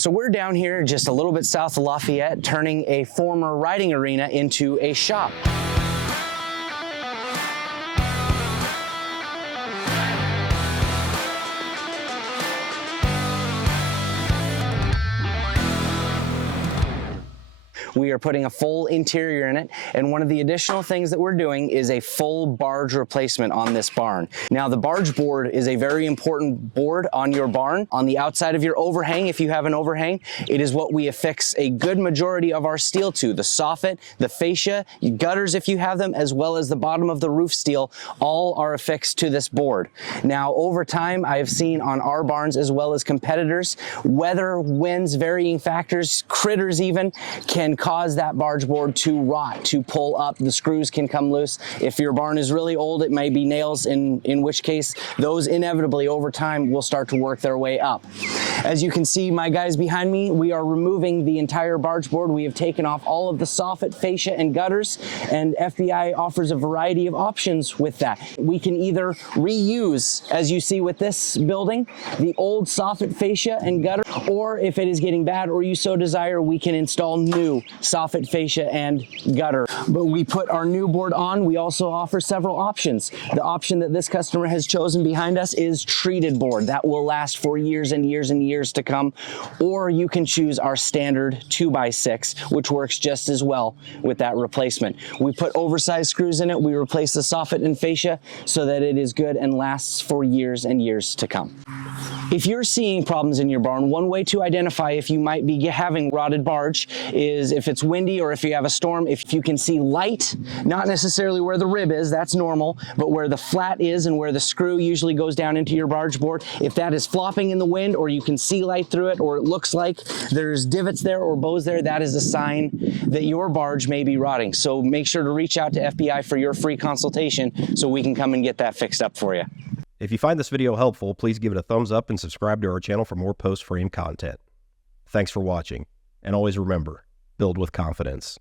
So we're down here just a little bit south of Lafayette, turning a former riding arena into a shop. We are putting a full interior in it, and one of the additional things that we're doing is a full barge replacement on this barn. Now, the barge board is a very important board on your barn. On the outside of your overhang, if you have an overhang, it is what we affix a good majority of our steel to. The soffit, the fascia, gutters if you have them, as well as the bottom of the roof steel, all are affixed to this board. Now, over time, I have seen on our barns as well as competitors, weather, winds, varying factors, critters even, can cause that barge board to rot, to pull up. The screws can come loose. If your barn is really old, it may be nails, in which case those inevitably over time will start to work their way up. As you can see, my guys behind me, we are removing the entire barge board. We have taken off all of the soffit, fascia, and gutters, and FBI offers a variety of options with that. We can either reuse, as you see with this building, the old soffit, fascia, and gutter, or if it is getting bad or you so desire, we can install new soffit, fascia, and gutter. But we put our new board on. We also offer several options. The option that this customer has chosen behind us is treated board. That will last for years and years and years to come. Or you can choose our standard 2x6, which works just as well with that replacement. We put oversized screws in it. We replace the soffit and fascia so that it is good and lasts for years and years to come. If you're seeing problems in your barn, one way to identify if you might be having rotted barge is if it's windy or if you have a storm, if you can see light, not necessarily where the rib is, that's normal, but where the flat is and where the screw usually goes down into your barge board, if that is flopping in the wind or you can see light through it or it looks like there's divots there or bows there, that is a sign that your barge may be rotting. So make sure to reach out to FBI for your free consultation so we can come and get that fixed up for you. If you find this video helpful, please give it a thumbs up and subscribe to our channel for more post-frame content. Thanks for watching, and always remember, build with confidence.